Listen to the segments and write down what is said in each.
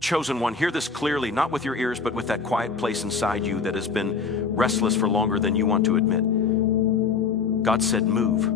Chosen one, hear this clearly, not with your ears, but with that quiet place inside you that has been restless for longer than you want to admit. God said move,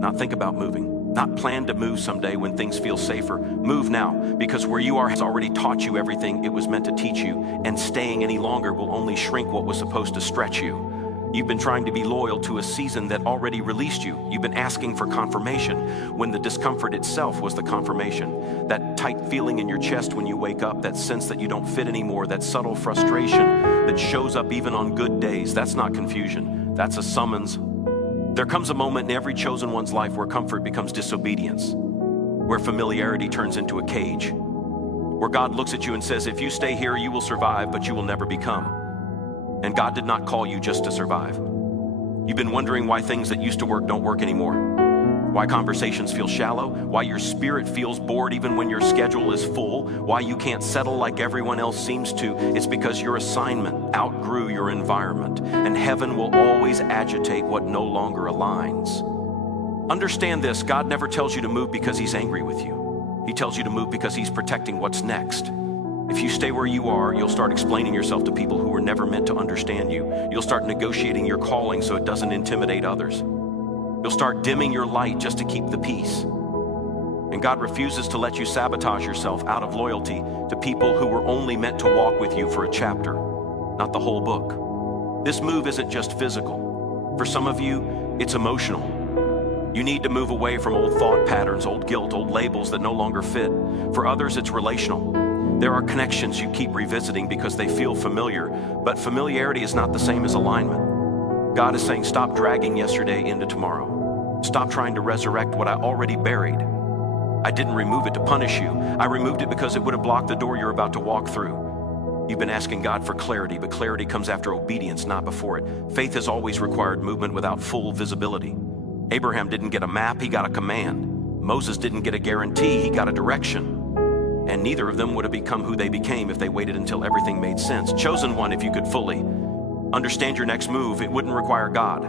not think about moving, not plan to move someday when things feel safer. Move now, because where you are has already taught you everything it was meant to teach you, and staying any longer will only shrink what was supposed to stretch you. You've been trying to be loyal to a season that already released you. You've been asking for confirmation when the discomfort itself was the confirmation. That tight feeling in your chest when you wake up, that sense that you don't fit anymore, that subtle frustration that shows up even on good days, that's not confusion, that's a summons. There comes a moment in every chosen one's life where comfort becomes disobedience, where familiarity turns into a cage, where God looks at you and says, if you stay here, you will survive, but you will never become. And God did not call you just to survive. You've been wondering why things that used to work don't work anymore, why conversations feel shallow, why your spirit feels bored even when your schedule is full, why you can't settle like everyone else seems to. It's because your assignment outgrew your environment, and heaven will always agitate what no longer aligns. Understand this, God never tells you to move because he's angry with you. He tells you to move because he's protecting what's next. If you stay where you are, you'll start explaining yourself to people who were never meant to understand you. You'll start negotiating your calling so it doesn't intimidate others. You'll start dimming your light just to keep the peace. And God refuses to let you sabotage yourself out of loyalty to people who were only meant to walk with you for a chapter, not the whole book. This move isn't just physical. For some of you, it's emotional. You need to move away from old thought patterns, old guilt, old labels that no longer fit. For others, it's relational. There are connections you keep revisiting because they feel familiar, but familiarity is not the same as alignment. God is saying, stop dragging yesterday into tomorrow. Stop trying to resurrect what I already buried. I didn't remove it to punish you. I removed it because it would have blocked the door you're about to walk through. You've been asking God for clarity, but clarity comes after obedience, not before it. Faith has always required movement without full visibility. Abraham didn't get a map, he got a command. Moses didn't get a guarantee, he got a direction. And neither of them would have become who they became if they waited until everything made sense. Chosen one, if you could fully understand your next move, it wouldn't require God.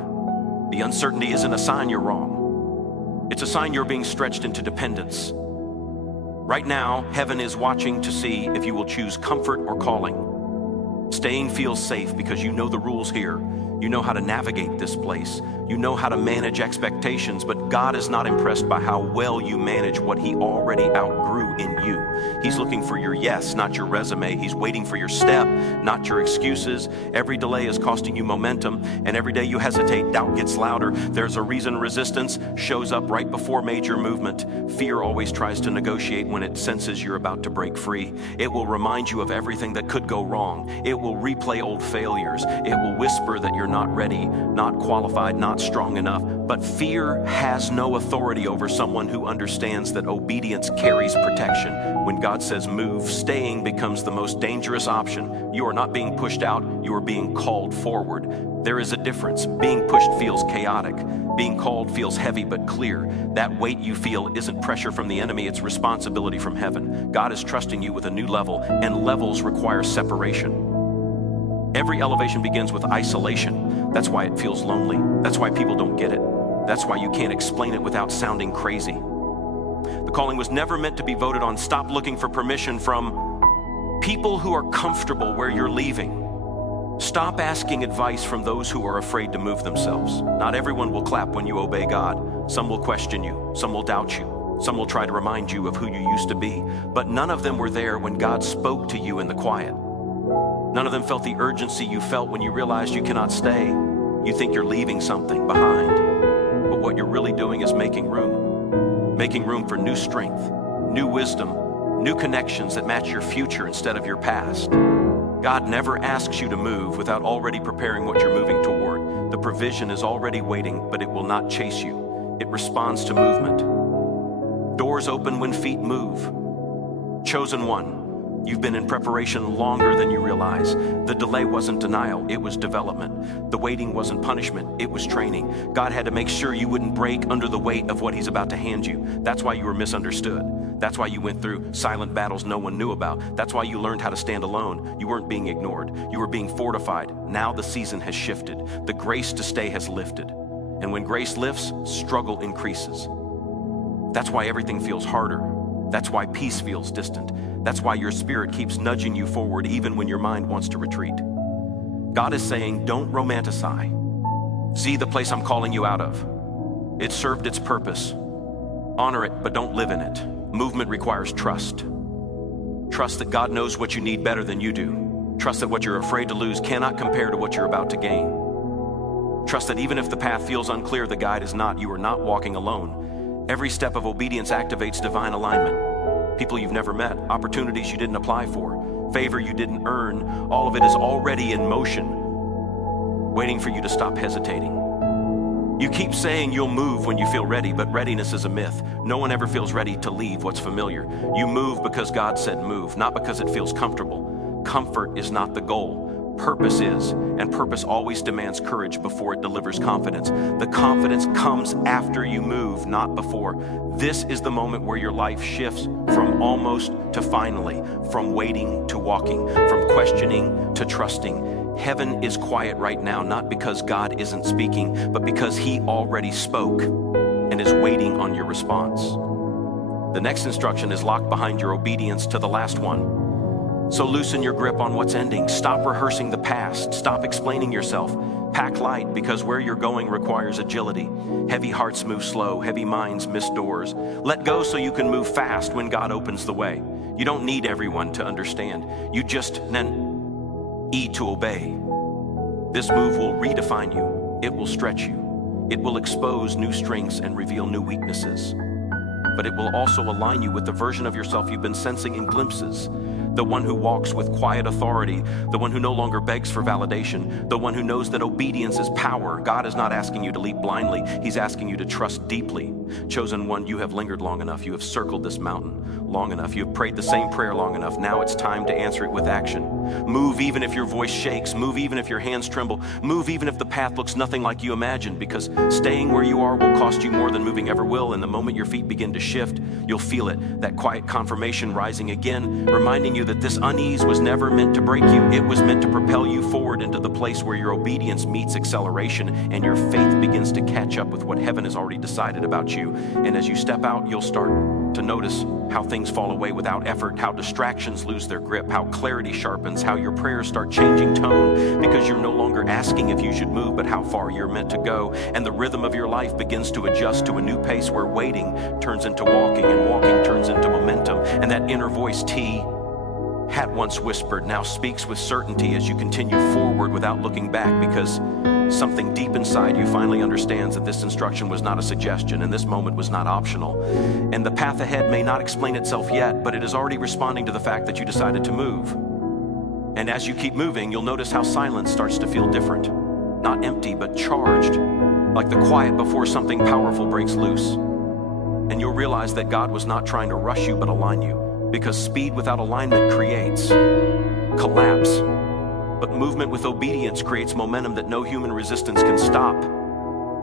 The uncertainty isn't a sign you're wrong. It's a sign you're being stretched into dependence. Right now, heaven is watching to see if you will choose comfort or calling. Staying feels safe because you know the rules here. You know how to navigate this place. You know how to manage expectations, but God is not impressed by how well you manage what he already outgrew in you. He's looking for your yes, not your resume. He's waiting for your step, not your excuses. Every delay is costing you momentum, and every day you hesitate, doubt gets louder. There's a reason resistance shows up right before major movement. Fear always tries to negotiate when it senses you're about to break free. It will remind you of everything that could go wrong. It will replay old failures. It will whisper that you're not ready, not qualified, not strong enough. But fear has no authority over someone who understands that obedience carries protection. When God says move, staying becomes the most dangerous option. You are not being pushed out, you are being called forward. There is a difference. Being pushed feels chaotic. Being called feels heavy but clear. That weight you feel isn't pressure from the enemy, it's responsibility from heaven. God is trusting you with a new level, and levels require separation. Every elevation begins with isolation. That's why it feels lonely. That's why people don't get it. That's why you can't explain it without sounding crazy. The calling was never meant to be voted on. Stop looking for permission from people who are comfortable where you're leaving. Stop asking advice from those who are afraid to move themselves. Not everyone will clap when you obey God. Some will question you. Some will doubt you. Some will try to remind you of who you used to be. But none of them were there when God spoke to you in the quiet. None of them felt the urgency you felt when you realized you cannot stay. You think you're leaving something behind. But what you're really doing is making room. Making room for new strength, new wisdom, new connections that match your future instead of your past. God never asks you to move without already preparing what you're moving toward. The provision is already waiting, but it will not chase you. It responds to movement. Doors open when feet move. Chosen one. You've been in preparation longer than you realize. The delay wasn't denial, it was development. The waiting wasn't punishment, it was training. God had to make sure you wouldn't break under the weight of what he's about to hand you. That's why you were misunderstood. That's why you went through silent battles no one knew about. That's why you learned how to stand alone. You weren't being ignored. You were being fortified. Now the season has shifted. The grace to stay has lifted. And when grace lifts, struggle increases. That's why everything feels harder. That's why peace feels distant. That's why your spirit keeps nudging you forward even when your mind wants to retreat. God is saying, don't romanticize. See the place I'm calling you out of. It served its purpose. Honor it, but don't live in it. Movement requires trust. Trust that God knows what you need better than you do. Trust that what you're afraid to lose cannot compare to what you're about to gain. Trust that even if the path feels unclear, the guide is not. You are not walking alone. Every step of obedience activates divine alignment. People you've never met, opportunities you didn't apply for, favor you didn't earn, all of it is already in motion, waiting for you to stop hesitating. You keep saying you'll move when you feel ready, but readiness is a myth. No one ever feels ready to leave what's familiar. You move because God said move, not because it feels comfortable. Comfort is not the goal. Purpose is, and purpose always demands courage before it delivers confidence. The confidence comes after you move, not before. This is the moment where your life shifts from almost to finally, from waiting to walking, from questioning to trusting. Heaven is quiet right now, not because God isn't speaking, but because He already spoke and is waiting on your response. The next instruction is locked behind your obedience to the last one. So loosen your grip on what's ending. Stop rehearsing the past. Stop explaining yourself. Pack light, because where you're going requires agility. Heavy hearts move slow. Heavy minds miss doors. Let go so you can move fast when God opens the way. You don't need everyone to understand. You just need to obey. This move will redefine you. It will stretch you. It will expose new strengths and reveal new weaknesses. But it will also align you with the version of yourself you've been sensing in glimpses. The one who walks with quiet authority, the one who no longer begs for validation, the one who knows that obedience is power. God is not asking you to leap blindly. He's asking you to trust deeply. Chosen one, you have lingered long enough. You have circled this mountain long enough. You have prayed the same prayer long enough. Now it's time to answer it with action. Move even if your voice shakes. Move even if your hands tremble. Move even if the path looks nothing like you imagined, because staying where you are will cost you more than moving ever will. And the moment your feet begin to shift, you'll feel it, that quiet confirmation rising again, reminding you that this unease was never meant to break you. It was meant to propel you forward into the place where your obedience meets acceleration and your faith begins to catch up with what heaven has already decided about you. And as you step out, you'll start to notice how things fall away without effort, how distractions lose their grip, how clarity sharpens, how your prayers start changing tone because you're no longer asking if you should move, but how far you're meant to go. And the rhythm of your life begins to adjust to a new pace where waiting turns into walking and walking turns into momentum. And that inner voice, T, had once whispered, now speaks with certainty as you continue forward without looking back, because something deep inside you finally understands that this instruction was not a suggestion and this moment was not optional. And the path ahead may not explain itself yet, but it is already responding to the fact that you decided to move. And as you keep moving, you'll notice how silence starts to feel different. Not empty, but charged, like the quiet before something powerful breaks loose. And you'll realize that God was not trying to rush you, but align you, because speed without alignment creates collapse. But movement with obedience creates momentum that no human resistance can stop.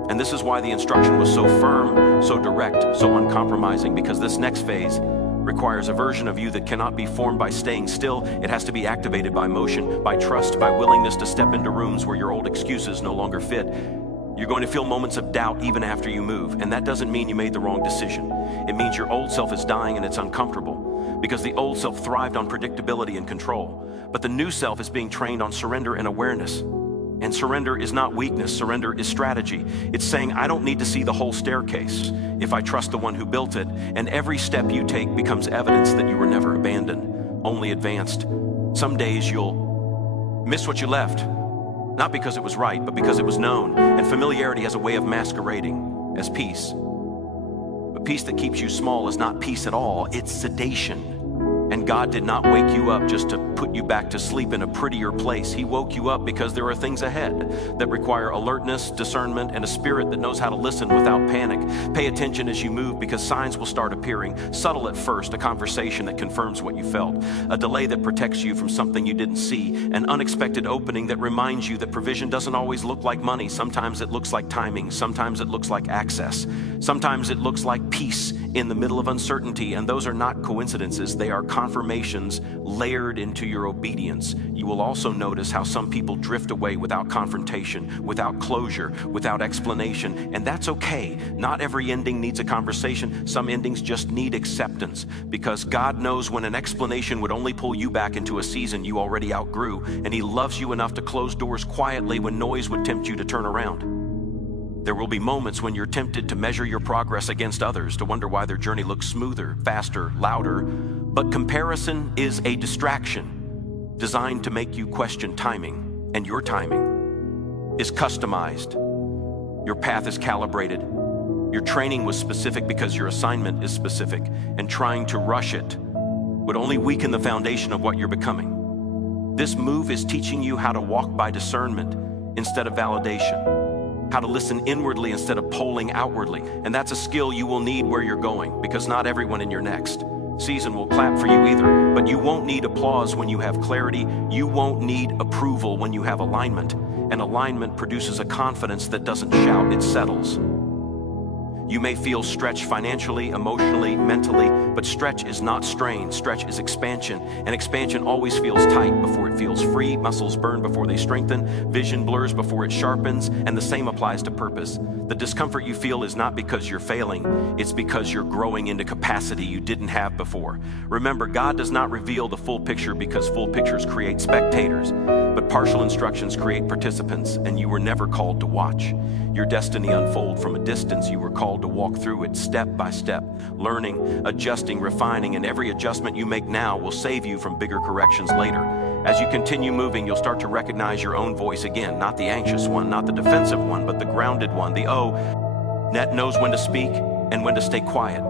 And this is why the instruction was so firm, so direct, so uncompromising, because this next phase requires a version of you that cannot be formed by staying still. It has to be activated by motion, by trust, by willingness to step into rooms where your old excuses no longer fit. You're going to feel moments of doubt even after you move, and that doesn't mean you made the wrong decision. It means your old self is dying and it's uncomfortable, because the old self thrived on predictability and control. But the new self is being trained on surrender and awareness. And surrender is not weakness, surrender is strategy. It's saying, I don't need to see the whole staircase if I trust the one who built it, and every step you take becomes evidence that you were never abandoned, only advanced. Some days you'll miss what you left, not because it was right, but because it was known. And familiarity has a way of masquerading as peace. But peace that keeps you small is not peace at all, it's sedation. And God did not wake you up just to put you back to sleep in a prettier place. He woke you up because there are things ahead that require alertness, discernment, and a spirit that knows how to listen without panic. Pay attention as you move, because signs will start appearing. Subtle at first, a conversation that confirms what you felt, a delay that protects you from something you didn't see, an unexpected opening that reminds you that provision doesn't always look like money. Sometimes it looks like timing. Sometimes it looks like access. Sometimes it looks like peace in the middle of uncertainty, and those are not coincidences. They are confirmations layered into your obedience. You will also notice how some people drift away without confrontation, without closure, without explanation, and that's okay. Not every ending needs a conversation. Some endings just need acceptance, because God knows when an explanation would only pull you back into a season you already outgrew, and He loves you enough to close doors quietly when noise would tempt you to turn around. There will be moments when you're tempted to measure your progress against others, to wonder why their journey looks smoother, faster, louder. But comparison is a distraction designed to make you question timing, and your timing is customized. Your path is calibrated. Your training was specific because your assignment is specific, and trying to rush it would only weaken the foundation of what you're becoming. This move is teaching you how to walk by discernment instead of validation, how to listen inwardly instead of polling outwardly. And that's a skill you will need where you're going, because not everyone in your next season will clap for you either. But you won't need applause when you have clarity. You won't need approval when you have alignment. And alignment produces a confidence that doesn't shout, it settles. You may feel stretched financially, emotionally, mentally, but stretch is not strain. Stretch is expansion, and expansion always feels tight before it feels free. Muscles burn before they strengthen. Vision blurs before it sharpens, and the same applies to purpose. The discomfort you feel is not because you're failing. It's because you're growing into capacity you didn't have before. Remember, God does not reveal the full picture because full pictures create spectators, but partial instructions create participants, and you were never called to watch your destiny unfold from a distance. You were called to walk through it step by step, learning, adjusting, refining, and every adjustment you make now will save you from bigger corrections later. As you continue moving, you'll start to recognize your own voice again, not the anxious one, not the defensive one, but the grounded one, the that knows when to speak and when to stay quiet,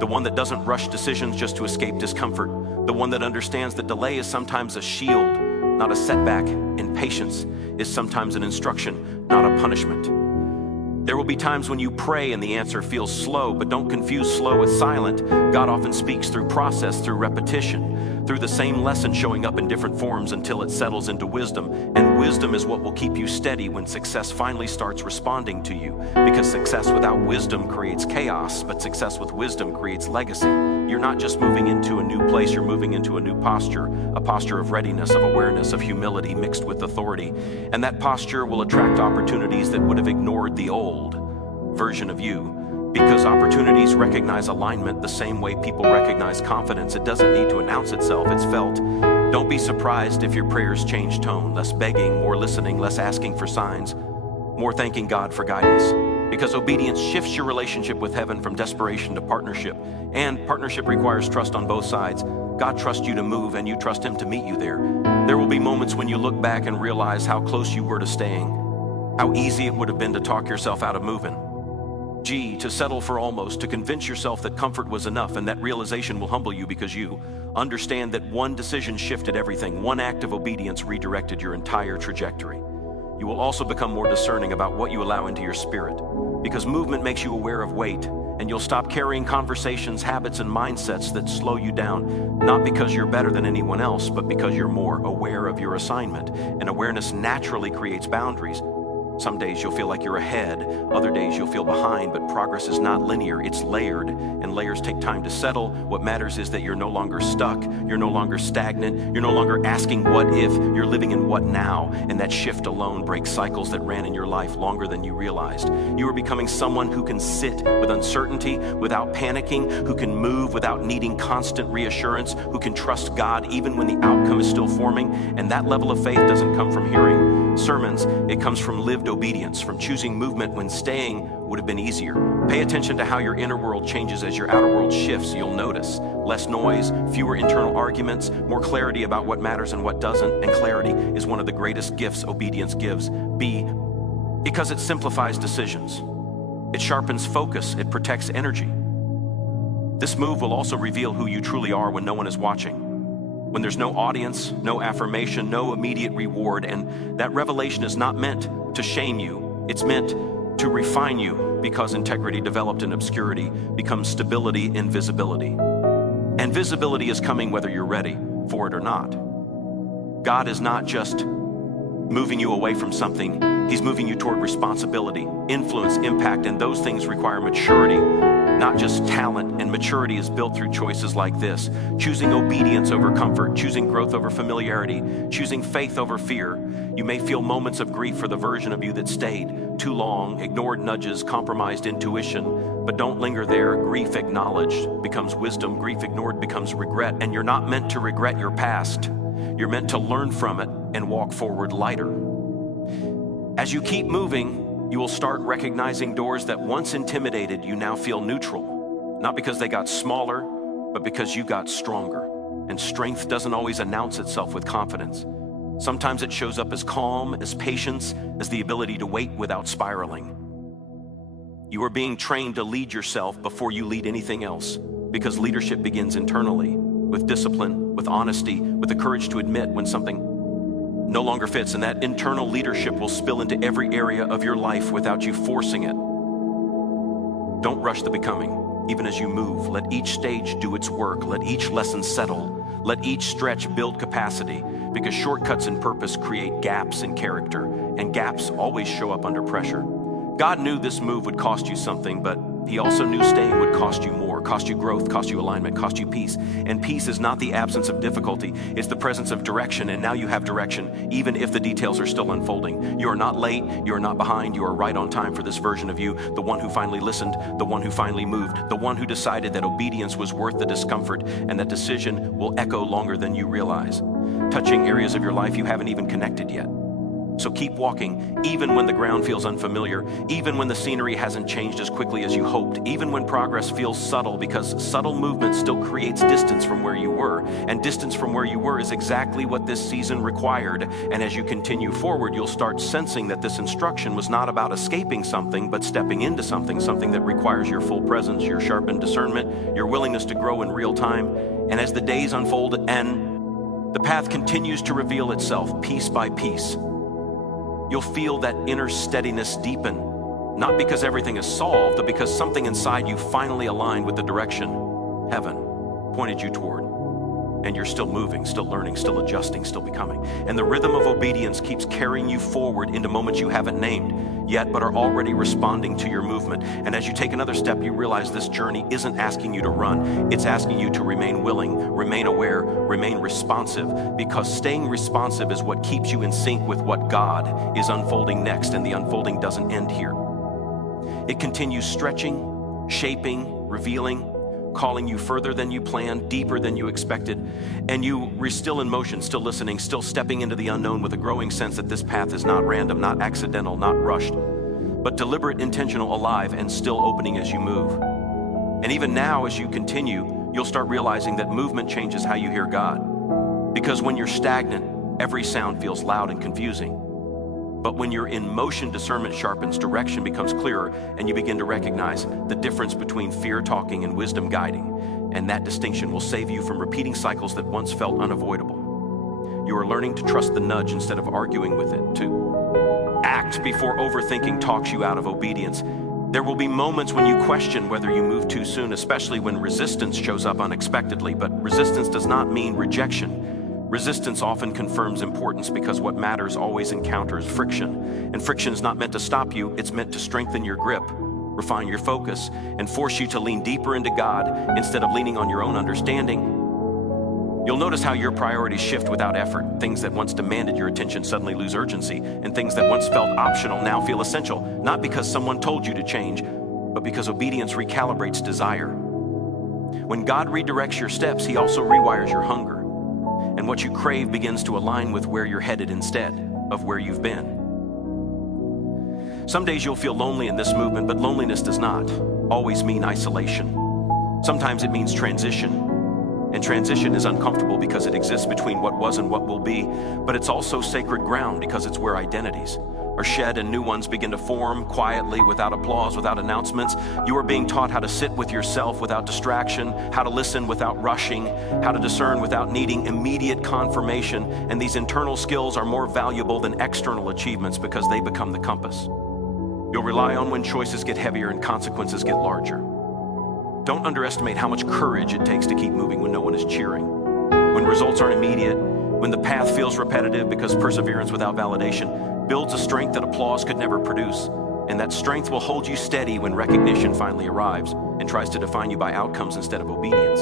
the one that doesn't rush decisions just to escape discomfort, the one that understands that delay is sometimes a shield, not a setback, and patience is sometimes an instruction, not a punishment. There will be times when you pray and the answer feels slow, but don't confuse slow with silent. God often speaks through process, through repetition, through the same lesson showing up in different forms until it settles into wisdom. And wisdom is what will keep you steady when success finally starts responding to you. Because success without wisdom creates chaos, but success with wisdom creates legacy. You're not just moving into a new place, you're moving into a new posture, a posture of readiness, of awareness, of humility mixed with authority. And that posture will attract opportunities that would have ignored the old version of you, because opportunities recognize alignment the same way people recognize confidence. It doesn't need to announce itself, it's felt. Don't be surprised if your prayers change tone, less begging, more listening, less asking for signs, more thanking God for guidance. Because obedience shifts your relationship with heaven from desperation to partnership, and partnership requires trust on both sides. God trusts you to move, and you trust Him to meet you there. There will be moments when you look back and realize how close you were to staying, how easy it would have been to talk yourself out of moving. To settle for almost, to convince yourself that comfort was enough, and that realization will humble you because you understand that one decision shifted everything. One act of obedience redirected your entire trajectory. You will also become more discerning about what you allow into your spirit, because movement makes you aware of weight, and you'll stop carrying conversations, habits, and mindsets that slow you down, not because you're better than anyone else, but because you're more aware of your assignment. And awareness naturally creates boundaries. Some days you'll feel like you're ahead, other days you'll feel behind, but progress is not linear, it's layered, and layers take time to settle. What matters is that you're no longer stuck, you're no longer stagnant, you're no longer asking what if, you're living in what now, and that shift alone breaks cycles that ran in your life longer than you realized. You are becoming someone who can sit with uncertainty without panicking, who can move without needing constant reassurance, who can trust God even when the outcome is still forming, and that level of faith doesn't come from hearing sermons, it comes from lived obedience, from choosing movement when staying would have been easier. Pay attention to how your inner world changes as your outer world shifts. You'll notice less noise, fewer internal arguments, more clarity about what matters and what doesn't, and clarity is one of the greatest gifts obedience gives. Because it simplifies decisions. It sharpens focus, it protects energy. This move will also reveal who you truly are when no one is watching. When there's no audience, no affirmation, no immediate reward, and that revelation is not meant to shame you, it's meant to refine you, because integrity developed in obscurity becomes stability in visibility. And visibility is coming whether you're ready for it or not. God is not just moving you away from something, He's moving you toward responsibility, influence, impact, and those things require maturity. not just talent, and maturity is built through choices like this. Choosing obedience over comfort, choosing growth over familiarity, choosing faith over fear. You may feel moments of grief for the version of you that stayed too long, ignored nudges, compromised intuition, but don't linger there. Grief acknowledged becomes wisdom, grief ignored becomes regret, and you're not meant to regret your past. You're meant to learn from it and walk forward lighter. As you keep moving, you will start recognizing doors that once intimidated you now feel neutral, not because they got smaller, but because you got stronger. And strength doesn't always announce itself with confidence. Sometimes it shows up as calm, as patience, as the ability to wait without spiraling. You are being trained to lead yourself before you lead anything else, because leadership begins internally, with discipline, with honesty, with the courage to admit when something no longer fits, and that internal leadership will spill into every area of your life without you forcing it. Don't rush the becoming, even as you move. Let each stage do its work. Let each lesson settle. Let each stretch build capacity, because shortcuts in purpose create gaps in character, and gaps always show up under pressure. God knew this move would cost you something, but He also knew staying would cost you more, cost you growth, cost you alignment, cost you peace. And peace is not the absence of difficulty, it's the presence of direction, and now you have direction, even if the details are still unfolding. You are not late, you are not behind, you are right on time for this version of you, the one who finally listened, the one who finally moved, the one who decided that obedience was worth the discomfort, and that decision will echo longer than you realize, touching areas of your life you haven't even connected yet. So keep walking, even when the ground feels unfamiliar, even when the scenery hasn't changed as quickly as you hoped, even when progress feels subtle, because subtle movement still creates distance from where you were, and distance from where you were is exactly what this season required. And as you continue forward, you'll start sensing that this instruction was not about escaping something, but stepping into something that requires your full presence, your sharpened discernment, your willingness to grow in real time. And as the days unfold and the path continues to reveal itself piece by piece, you'll feel that inner steadiness deepen, not because everything is solved, but because something inside you finally aligned with the direction heaven pointed you toward. And you're still moving, still learning, still adjusting, still becoming. And the rhythm of obedience keeps carrying you forward into moments you haven't named yet, but are already responding to your movement. And as you take another step, you realize this journey isn't asking you to run. It's asking you to remain willing, remain aware, remain responsive, because staying responsive is what keeps you in sync with what God is unfolding next, and the unfolding doesn't end here. It continues stretching, shaping, revealing, calling you further than you planned, deeper than you expected, and you're still in motion, still listening, still stepping into the unknown with a growing sense that this path is not random, not accidental, not rushed, but deliberate, intentional, alive, and still opening as you move. And even now, as you continue, you'll start realizing that movement changes how you hear God. Because when you're stagnant, every sound feels loud and confusing. But when you're in motion, discernment sharpens, direction becomes clearer, and you begin to recognize the difference between fear talking and wisdom guiding. And that distinction will save you from repeating cycles that once felt unavoidable. You are learning to trust the nudge instead of arguing with it, to act before overthinking talks you out of obedience. There will be moments when you question whether you move too soon, especially when resistance shows up unexpectedly. But resistance does not mean rejection. Resistance often confirms importance, because what matters always encounters friction. And friction is not meant to stop you, it's meant to strengthen your grip, refine your focus, and force you to lean deeper into God instead of leaning on your own understanding. You'll notice how your priorities shift without effort. Things that once demanded your attention suddenly lose urgency, and things that once felt optional now feel essential, not because someone told you to change, but because obedience recalibrates desire. When God redirects your steps, He also rewires your hunger. And what you crave begins to align with where you're headed instead of where you've been. Some days you'll feel lonely in this movement, but loneliness does not always mean isolation. Sometimes it means transition. And transition is uncomfortable because it exists between what was and what will be, but it's also sacred ground because it's where identities are shed and new ones begin to form quietly, without applause, without announcements. You are being taught how to sit with yourself without distraction, how to listen without rushing, how to discern without needing immediate confirmation. And these internal skills are more valuable than external achievements because they become the compass you'll rely on when choices get heavier and consequences get larger. Don't underestimate how much courage it takes to keep moving when no one is cheering, when results aren't immediate, when the path feels repetitive, because perseverance without validation builds a strength that applause could never produce. And that strength will hold you steady when recognition finally arrives and tries to define you by outcomes instead of obedience.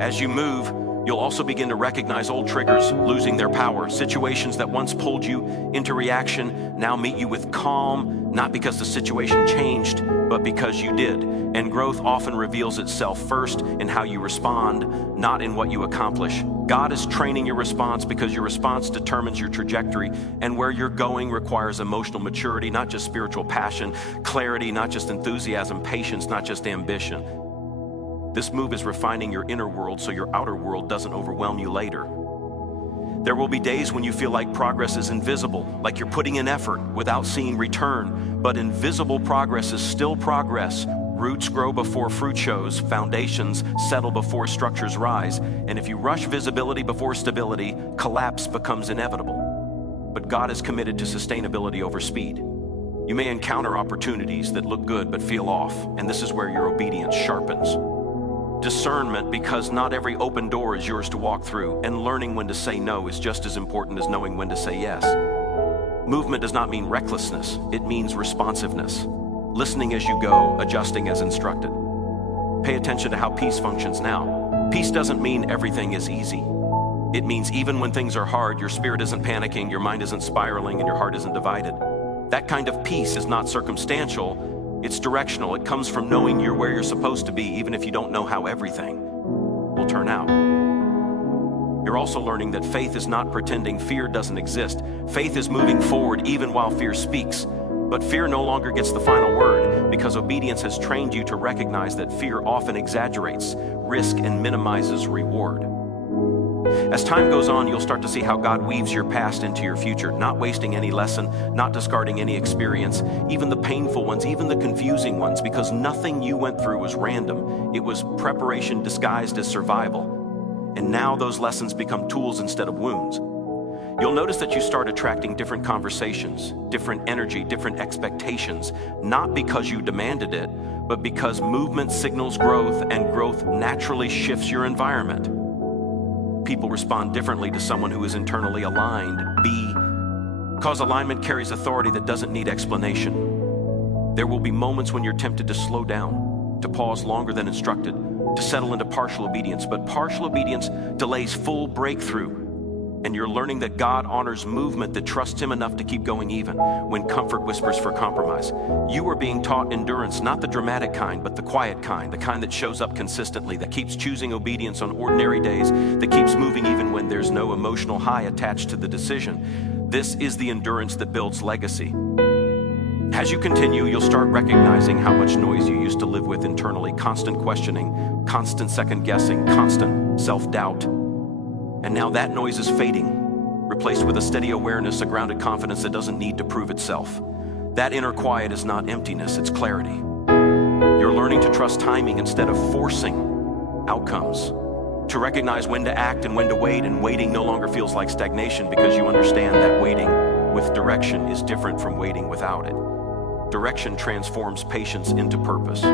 As you move, you'll also begin to recognize old triggers losing their power. Situations that once pulled you into reaction now meet you with calm, not because the situation changed, but because you did. And growth often reveals itself first in how you respond, not in what you accomplish. God is training your response because your response determines your trajectory, and where you're going requires emotional maturity, not just spiritual passion, clarity, not just enthusiasm, patience, not just ambition. This move is refining your inner world so your outer world doesn't overwhelm you later. There will be days when you feel like progress is invisible, like you're putting in effort without seeing return. But invisible progress is still progress. Roots grow before fruit shows, foundations settle before structures rise. And if you rush visibility before stability, collapse becomes inevitable. But God is committed to sustainability over speed. You may encounter opportunities that look good but feel off, and this is where your obedience sharpens. Discernment, because not every open door is yours to walk through, and learning when to say no is just as important as knowing when to say yes. Movement does not mean recklessness, it means responsiveness. Listening as you go, adjusting as instructed. Pay attention to how peace functions now. Peace doesn't mean everything is easy. It means even when things are hard, your spirit isn't panicking, your mind isn't spiraling, and your heart isn't divided. That kind of peace is not circumstantial. It's directional. It comes from knowing you're where you're supposed to be, even if you don't know how everything will turn out. You're also learning that faith is not pretending fear doesn't exist. Faith is moving forward even while fear speaks. But fear no longer gets the final word because obedience has trained you to recognize that fear often exaggerates risk and minimizes reward. As time goes on, you'll start to see how God weaves your past into your future, not wasting any lesson, not discarding any experience, even the painful ones, even the confusing ones, because nothing you went through was random. It was preparation disguised as survival. And now those lessons become tools instead of wounds. You'll notice that you start attracting different conversations, different energy, different expectations, not because you demanded it, but because movement signals growth, and growth naturally shifts your environment. People respond differently to someone who is internally aligned. Because alignment carries authority that doesn't need explanation. There will be moments when you're tempted to slow down, to pause longer than instructed, to settle into partial obedience, but partial obedience delays full breakthrough. And you're learning that God honors movement that trusts Him enough to keep going even when comfort whispers for compromise. You are being taught endurance, not the dramatic kind, but the quiet kind, the kind that shows up consistently, that keeps choosing obedience on ordinary days, that keeps moving even when there's no emotional high attached to the decision. This is the endurance that builds legacy. As you continue, you'll start recognizing how much noise you used to live with internally, constant questioning, constant second guessing, constant self-doubt. And now that noise is fading, replaced with a steady awareness, a grounded confidence that doesn't need to prove itself. That inner quiet is not emptiness, it's clarity. You're learning to trust timing instead of forcing outcomes, to recognize when to act and when to wait, and waiting no longer feels like stagnation because you understand that waiting with direction is different from waiting without it. Direction transforms patience into purpose.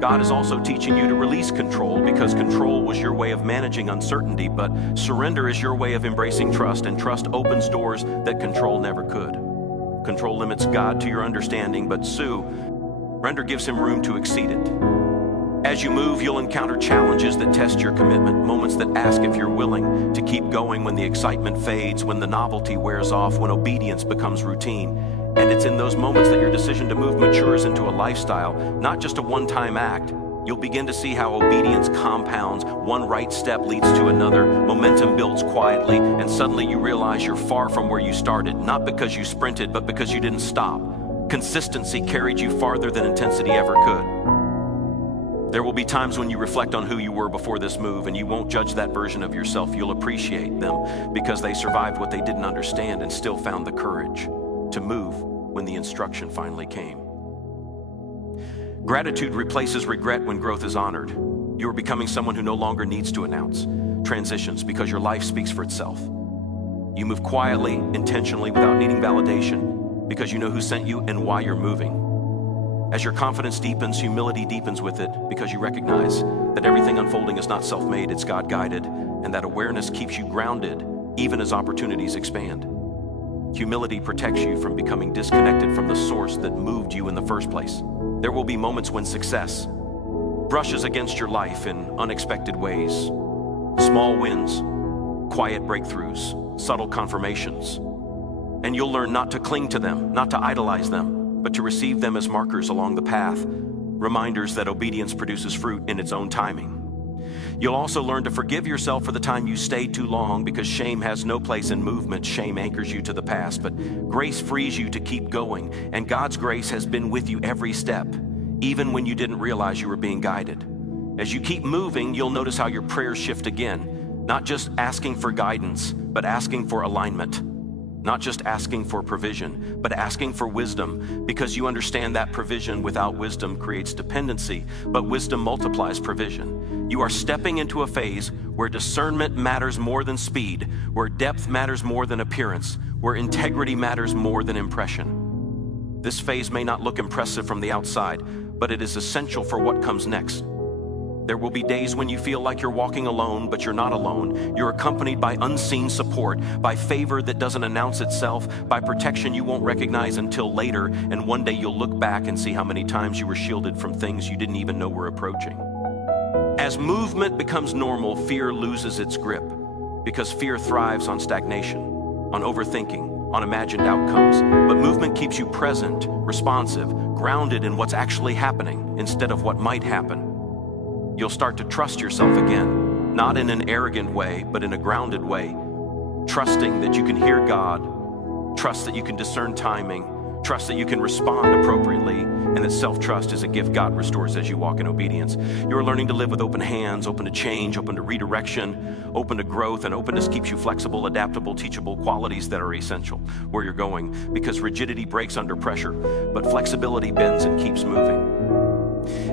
God is also teaching you to release control because control was your way of managing uncertainty, but surrender is your way of embracing trust, and trust opens doors that control never could. Control limits God to your understanding, but surrender gives Him room to exceed it. As you move, you'll encounter challenges that test your commitment, moments that ask if you're willing to keep going when the excitement fades, when the novelty wears off, when obedience becomes routine. And it's in those moments that your decision to move matures into a lifestyle, not just a one-time act. You'll begin to see how obedience compounds. One right step leads to another. Momentum builds quietly, and suddenly you realize you're far from where you started, not because you sprinted, but because you didn't stop. Consistency carried you farther than intensity ever could. There will be times when you reflect on who you were before this move, and you won't judge that version of yourself. You'll appreciate them because they survived what they didn't understand and still found the courage to move when the instruction finally came. Gratitude replaces regret when growth is honored. You are becoming someone who no longer needs to announce transitions because your life speaks for itself. You move quietly, intentionally, without needing validation because you know who sent you and why you're moving. As your confidence deepens, humility deepens with it because you recognize that everything unfolding is not self-made, it's God-guided, and that awareness keeps you grounded even as opportunities expand. Humility protects you from becoming disconnected from the source that moved you in the first place. There will be moments when success brushes against your life in unexpected ways. Small wins, quiet breakthroughs, subtle confirmations. And you'll learn not to cling to them, not to idolize them, but to receive them as markers along the path, reminders that obedience produces fruit in its own timing. You'll also learn to forgive yourself for the time you stayed too long, because shame has no place in movement. Shame anchors you to the past, but grace frees you to keep going. And God's grace has been with you every step, even when you didn't realize you were being guided. As you keep moving, you'll notice how your prayers shift again, not just asking for guidance, but asking for alignment. Not just asking for provision, but asking for wisdom, because you understand that provision without wisdom creates dependency, but wisdom multiplies provision. You are stepping into a phase where discernment matters more than speed, where depth matters more than appearance, where integrity matters more than impression. This phase may not look impressive from the outside, but it is essential for what comes next. There will be days when you feel like you're walking alone, but you're not alone. You're accompanied by unseen support, by favor that doesn't announce itself, by protection you won't recognize until later, and one day you'll look back and see how many times you were shielded from things you didn't even know were approaching. As movement becomes normal, fear loses its grip, because fear thrives on stagnation, on overthinking, on imagined outcomes. But movement keeps you present, responsive, grounded in what's actually happening instead of what might happen. You'll start to trust yourself again, not in an arrogant way, but in a grounded way, trusting that you can hear God, trust that you can discern timing, trust that you can respond appropriately, and that self-trust is a gift God restores as you walk in obedience. You're learning to live with open hands, open to change, open to redirection, open to growth, and openness keeps you flexible, adaptable, teachable, qualities that are essential where you're going, because rigidity breaks under pressure, but flexibility bends and keeps moving.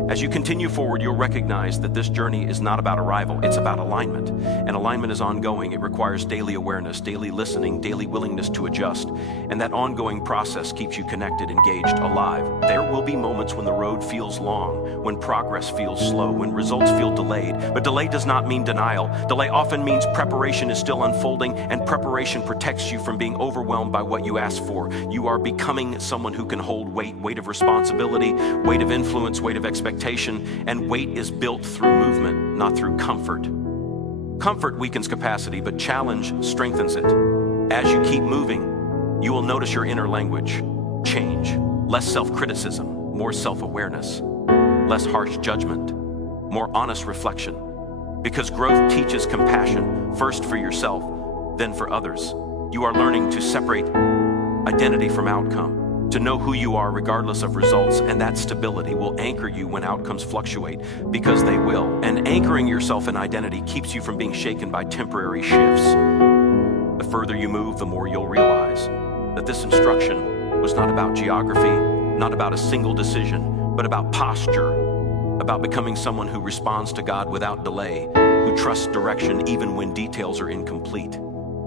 As you continue forward, you'll recognize that this journey is not about arrival, it's about alignment. And alignment is ongoing. It requires daily awareness, daily listening, daily willingness to adjust. And that ongoing process keeps you connected, engaged, alive. There will be moments when the road feels long, when progress feels slow, when results feel delayed. But delay does not mean denial. Delay often means preparation is still unfolding, and preparation protects you from being overwhelmed by what you asked for. You are becoming someone who can hold weight of responsibility, weight of influence, weight of expectation, and weight is built through movement, not through comfort. Comfort weakens capacity, but challenge strengthens it. As you keep moving, you will notice your inner language change. Less self-criticism, more self-awareness, less harsh judgment, more honest reflection. Because growth teaches compassion, first for yourself, then for others. You are learning to separate identity from outcome, to know who you are regardless of results, and that stability will anchor you when outcomes fluctuate, because they will. And anchoring yourself in identity keeps you from being shaken by temporary shifts. The further you move, the more you'll realize that this instruction was not about geography, not about a single decision, but about posture, about becoming someone who responds to God without delay, who trusts direction even when details are incomplete.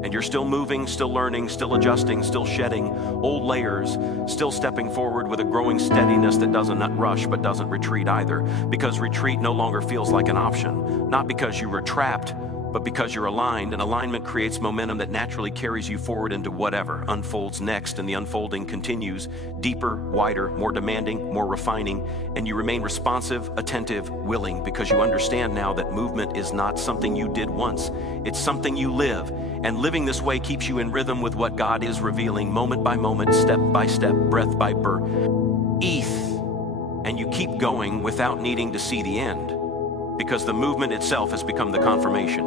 And you're still moving, still learning, still adjusting, still shedding old layers, still stepping forward with a growing steadiness that doesn't rush but doesn't retreat either, because retreat no longer feels like an option, not because you were trapped, but because you're aligned, and alignment creates momentum that naturally carries you forward into whatever unfolds next, and the unfolding continues deeper, wider, more demanding, more refining, and you remain responsive, attentive, willing, because you understand now that movement is not something you did once, it's something you live, and living this way keeps you in rhythm with what God is revealing moment by moment, step by step, breath by breath. And you keep going without needing to see the end, because the movement itself has become the confirmation,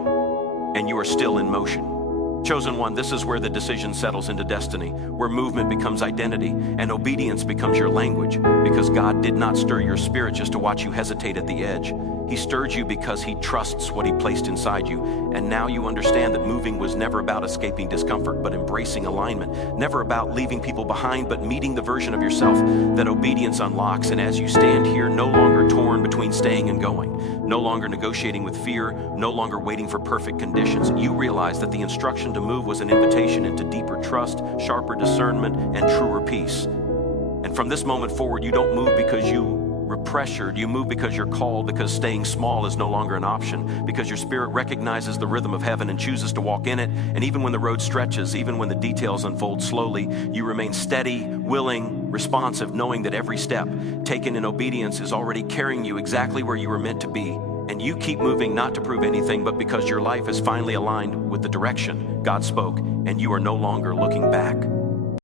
and you are still in motion. Chosen one, this is where the decision settles into destiny, where movement becomes identity, and obedience becomes your language, because God did not stir your spirit just to watch you hesitate at the edge. He stirred you because he trusts what he placed inside you, and now you understand that moving was never about escaping discomfort, but embracing alignment, never about leaving people behind, but meeting the version of yourself that obedience unlocks. And as you stand here, no longer torn between staying and going, no longer negotiating with fear, no longer waiting for perfect conditions, you realize that the instruction to move was an invitation into deeper trust, sharper discernment, and truer peace. And from this moment forward, you don't move because you pressured. You move because you're called, because staying small is no longer an option, because your spirit recognizes the rhythm of heaven and chooses to walk in it. And even when the road stretches, even when the details unfold slowly, you remain steady, willing, responsive, knowing that every step taken in obedience is already carrying you exactly where you were meant to be. And you keep moving not to prove anything, but because your life is finally aligned with the direction God spoke, and you are no longer looking back.